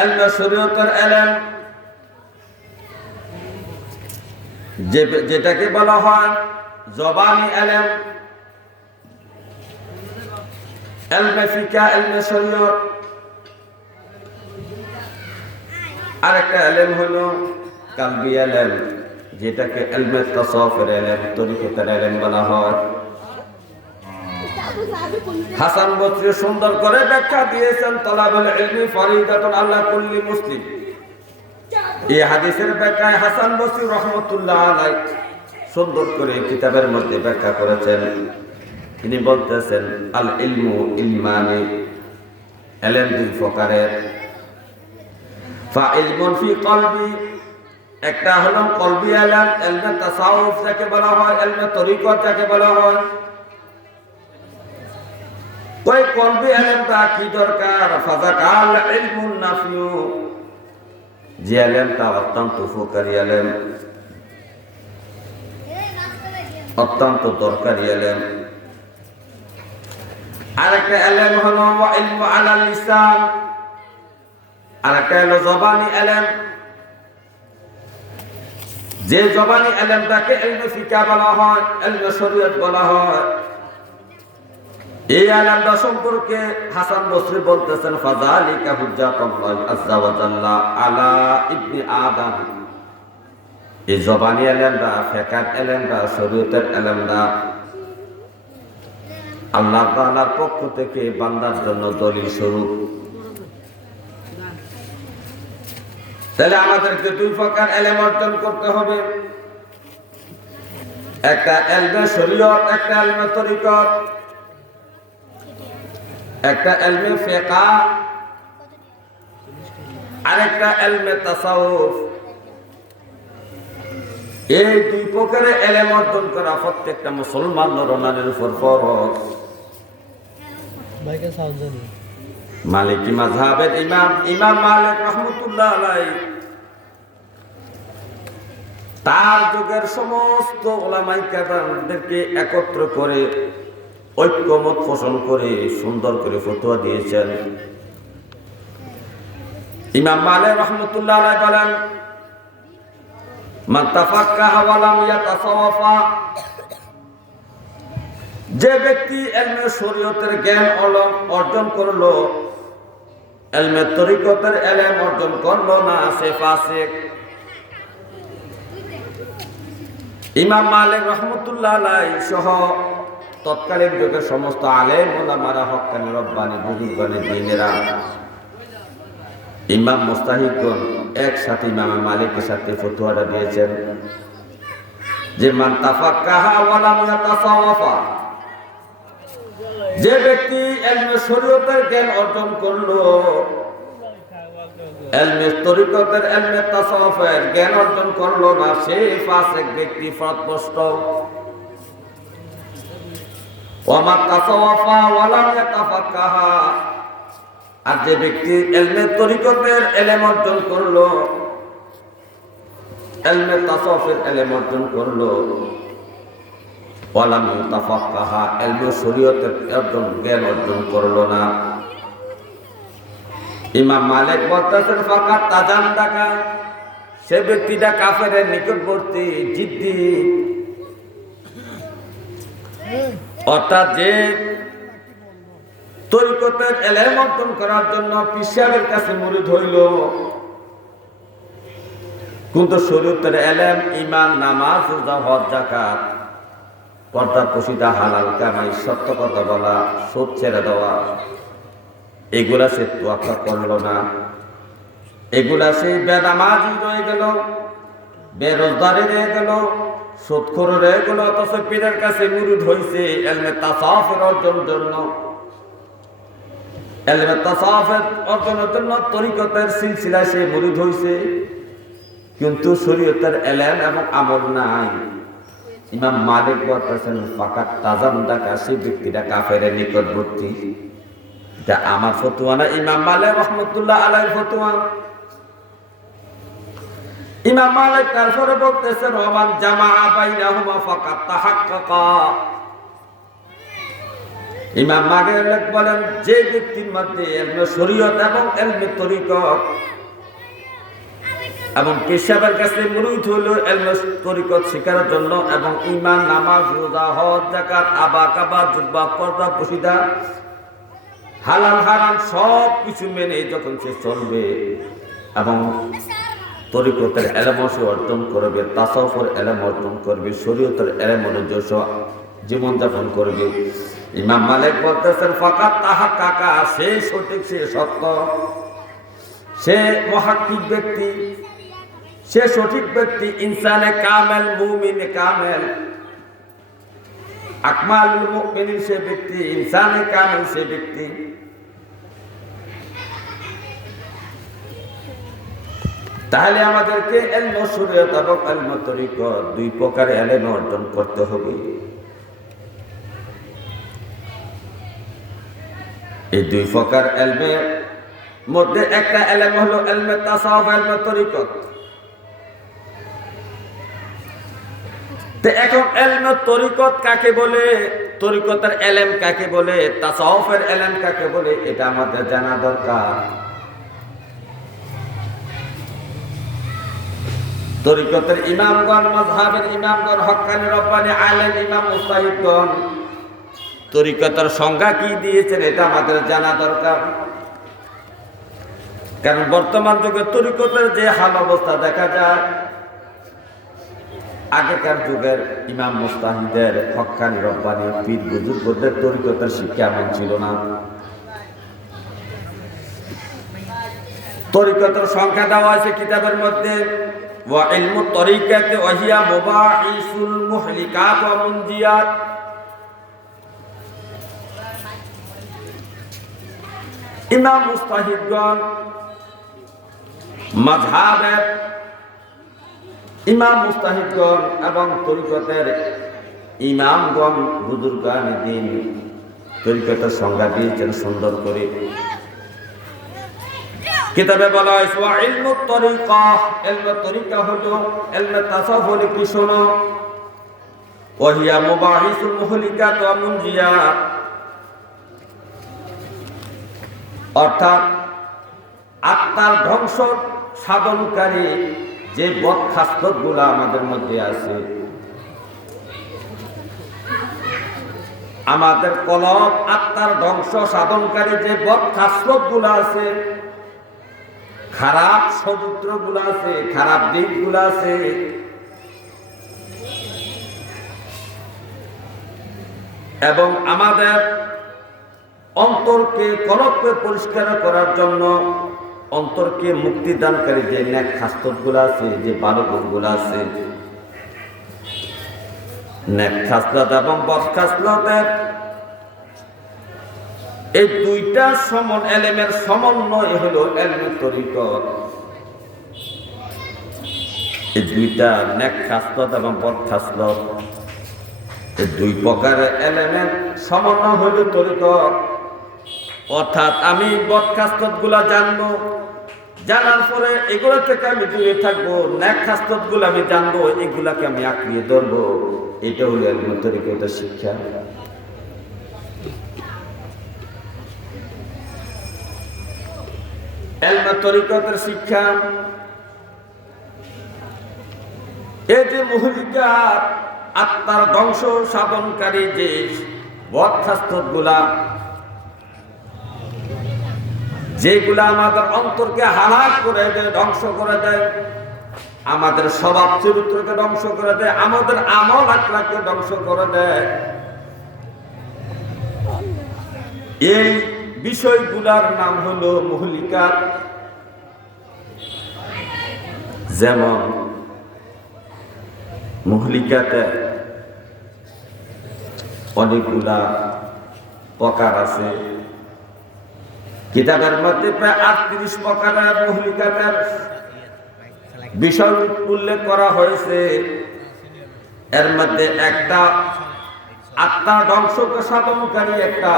ইলমে শরীয়তের ইলম যেটাকে বলা হয় জবানি ইলম, ইলমে ফিকহ, ইলমে শরীয়ত। আরেকটা ইলম হলো কলবি ইলম, যেটাকে ইলমে তাসাউফের ইলম, তরিকতের ইলম বলা হয়। হাসান বসরি সুন্দর করে ব্যাখ্যা দিয়েছেন, তালাবুল ইলমি ফরিদাতুন আলা কুল্লি মুসলিম। এই হাদিসের ব্যাখ্যায় হাসান বসরি রাহমাতুল্লাহ আলাইহি সুন্দর করে কিতাবের মধ্যে ব্যাখ্যা করেছেন। তিনি বলতেছেন আল ইলমু ইলমানি, ইলম দুই প্রকারের। ফা ইলমুন ফি কলবি, একটা হলো কলবি ইলম, ইলমে তাসাউফ যাকে বলা হয়, ইলমে তরিকত যাকে বলা হয়। ওই কলবি ইলমটা কি দরকার? ফাযাকাল ইলমুন নাফিউ, যে ইলমটা অত্যন্ত উপকারী ইলম, অত্যন্ত দরকারি ইলম। আরেকটা ইলম হলো ইলমু আলাল লিসান, আরেকটা হলো জবানি ইলম। যে জবানি ইলমটাকে ইলমে ফিকহ বলা হয়, ইলমে শরীয়ত বলা হয়। এই ইলমটা সম্পর্কে হাসান বসরি বলতেছেন ফাযালিকা হুজ্জাতুল্লাহ আযজা ওয়া জাল্লা আলা ইবনি আদম। এই জবানি ইলমটা, ফিকহ ইলমটা, শরীয়তের ইলমটা আল্লাহ তাআলার পক্ষ থেকে বান্দার জন্য দলিল স্বরূপ। তাহলে আমাদেরকে দুই প্রকার ইলম অর্জন করতে হবে, একটা ইলমে শরীয়ত, একটা ইলমে তরিকত, একটা ইলমে ফিকহ, আরেকটা ইলমে তাসাউফ। এই দুই প্রকারের ইলম অর্জন করা প্রত্যেকটা মুসলমান নর-নারীর উপর ফরজ। মালিকি মাযহাবের ইমাম মালিক রাহমাতুল্লাহ আলাইহি তার যুগের সমস্ত উলামায়ে কেরামদেরকে একত্র করে ঐক্যমত পোষণ করে সুন্দর করে ফতোয়া দিয়েছেন। ইমাম মালিক রাহমাতুল্লাহ আলাইহি বলেন, মান তাফাক্কাহা ওয়া লাম ইয়াতাসাওয়াফা, যে ব্যক্তি ইলমে শরীয়তের জ্ঞান অর্জন করলো, ইলমে তরিকতের ইলম অর্জন করলো না, সে ফাসিক। ইমাম মালিক রাহমাতুল্লাহ আলাইহি সহ তৎকালীন যুগের সমস্ত আলেম ওলামারা, হক্কানি রব্বানি বুজুর্গানে দ্বীনেরা, ইমাম মুজতাহিদগণ একসাথে ইমাম মালিকের সাথে ফতোয়াটা দিয়েছেন যে মান তাফাক্কাহা ওয়া লাম ইয়াতাসাওয়াফা, যে ব্যক্তি ইলমে শরীয়তের জ্ঞান অর্জন করলো, ইলমে তরিকতের, ইলমে তাসাউফের জ্ঞান অর্জন করলো না, সে ফাসিক ব্যক্তি, পথভ্রষ্ট। ওয়া মান তাসাওয়াফা ওয়া লাম ইয়াতাফাক্কাহা, আর যে ব্যক্তি ইলমে তরিকতের ইলম অর্জন করলো, ইলমে তাসাউফের ইলম অর্জন করলো, ওয়া লাম ইয়াতাফাক্কাহা, ইলমে শরীয়তের জ্ঞান অর্জন করলো না, ইমাম মালিক বলতেছেন ফাকাত তাজান্দাকা, সে ব্যক্তিটা কাফেরের নিকটবর্তী, জিদ্দি। অর্থাৎ যে তরিকতের ইলম অর্জন করার জন্য পীর সাহেবের কাছে মুরিদ হইল, কিন্তু শরীয়তের ইলম, ঈমান, নামাজ, রোজা, হজ, যাকাত, পর্দা প্রসিদা, হালাল কামাই, সত্য কথা বলা, সুদ ছেড়ে দেওয়া, এগুলা সে তোয়াক্কা করলো না, এগুলা সে বেনামাজি রয়ে গেল, বেরোজগারি রয়ে গেল, সুদখোর রয়ে গেল, অথচ পীরের কাছে মুরিদ হইছে ইলমে তাসাউফের অর্জনের জন্য, ইলমে তাসাউফের অর্জনের জন্য তরিকতের সিলসিলায় সে মুরিদ হইছে, কিন্তু শরীয়তের ইলম এবং আমল নাই। ইমাম মালিক বলতেছেন ফাকাত তাজান্দাকা, সেই ব্যক্তিটা কাফেরের নিকটবর্তী। এটা আমার ফতোয়া না, ইমাম মালিক রাহমাতুল্লাহ আলাইহির ফতোয়া। ইমাম মালিক তারপরে বলতেছেন ওয়ামান জামাআ বাইনাহুমা ফাকাত তাহাক্কাকা, ইমাম মালিক বলেন যে ব্যক্তির মধ্যে ইলমে শরীয়ত এবং ইলমে তরিকত এবং পেশাবের কাছে মুরিদ হইল ইলমে তরিকত শেখার জন্য, এবং ঈমান, নামাজ, রোজা, হজ, যাকাত, আবা কাবা, জুব্বা, পর্দা, পশিদা, হালাল হারাম সব কিছু মেনে যখন সে চলবে এবং তরিকতের ইলম অর্জন করবে, তাসাউফের ইলম অর্জন করবে, শরীয়তের ইলম অনুযায়ী জীবনযাপন করবে, ইমাম মালিক বলতেছেন ফাকাত তাহাক্কাকা, সে সঠিক, সে সত্য, সে মুহাক্কিক ব্যক্তি, সে সঠিক ব্যক্তি, ইনসানে কামেল, মুমিনে কামেল, আকমালুল মুমিনিন সে ব্যক্তি, ইনসানে কামেল সে ব্যক্তি। তাহলে আমাদেরকে ইলম শরীয়ত এবং ইলম তরিকত দুই প্রকার ইলম অর্জন করতে হবে। এই দুই প্রকার ইলমের মধ্যে একটা ইলম হলো ইলমে তাসাউফ, ইলমে তরিকত। তো এখন ইলমে তরিকত কাকে বলে, তরিকতের ইলম কাকে বলে, তাসাউফের ইলম কাকে বলে, এটা আমাদের জানা দরকার। তরিকতের ইমামগণ, মাযহাবের ইমামগণ, হক্কানি রব্বানি আলেম ইমাম মুস্তাহিদগণ তরিকতের সংজ্ঞা কি দিয়েছেন এটা আমাদের জানা দরকার। কারণ বর্তমান যুগে তরিকতের যে হাল অবস্থা দেখা যায়, আগেকার যুগের ইমাম মুস্তাহিদের, হক্কানি রব্বানি পীর বুজুর্গদের তরিকতের শিক্ষা এমন ছিল না। তরিকতের সংখ্যা দেওয়া আছে কিতাবের মধ্যে, ওয়া ইলমু তরিকাতি ওয়া হিয়া মুবাহিসুল মুহলিকাত ওয়া মুনজিয়াত। ইমাম মুস্তাহিদগণ, মাযহাবের ইমাম মুস্তাহিদগণ এবং তরিকতের ইমামগণ, বুজুর্গানে দ্বীন তরিকতের সংজ্ঞা দিয়েছেন সুন্দর করে। কিতাবে বলা হয়েছে ওয়া ইলমু তরিকা, ইলমে তরিকা হলো ইলমে তাসাউফ হলো কি শোনো, ওয়া হিয়া মুবাহিসুল মুহলিকাত ওয়া মুনজিয়াত, অর্থাৎ আত্মার ধ্বংস সাধনকারী যে বদখাসলতগুলো আমাদের মধ্যে আছে, আমাদের কলব আত্মার ধ্বংস সাধনকারী যে বদখাসলতগুলো আছে, খারাপ চরিত্রগুলো আছে, খারাপ দিকগুলো আছে, এবং আমাদের অন্তরকে, কলবকে পরিষ্কার করার জন্য অন্তরকে মুক্তি দানকারী যে নেক খাসলতগুলো আছে, যে ভালো গুণগুলো আছে, নেক খাসলত এবং বদ খাসলতের এই দুইটা এলেমের সমন্বয় হলো ইলমে তরিকত। এই দুইটা নেক খাসলত এবং বদ খাসলত, এই দুই প্রকার এলেমের সমন্বয় হলো তরিকত। অর্থাৎ আমি বদ খাসলতগুলো জানবো, জানার পরে এগুলো থেকে আমি দূরে থাকবো, নেক খাসলতগুলো আমি জানবো, এগুলাকে আমি আঁকড়িয়ে ধরবো। এটা হলো ইলমে তরিকতের শিক্ষা। ইলমে তরিকতের শিক্ষা এই যে মুহলিকাত, আত্মার ধ্বংস সাধনকারী যে বদখাসলতগুলা, যেগুলা আমাদের অন্তরকে হালাক করে দেয়, ধ্বংস করে দেয়, আমাদের স্বভাব চরিত্রকে ধ্বংস করে দেয়, আমাদের আমল আখলাককে ধ্বংস করে দেয়, এই বিষয়গুলার নাম হলো মুহলিকাত। যেমন মুহলিকাতে অনেকগুলা প্রকার আছে, কিতাবের মধ্যে প্রায় 38 প্রকারের মুহলিকাতের বিষয় উল্লেখ করা হয়েছে। এর মধ্যে একটা আত্মা ধ্বংসকে সাধনকারী একটা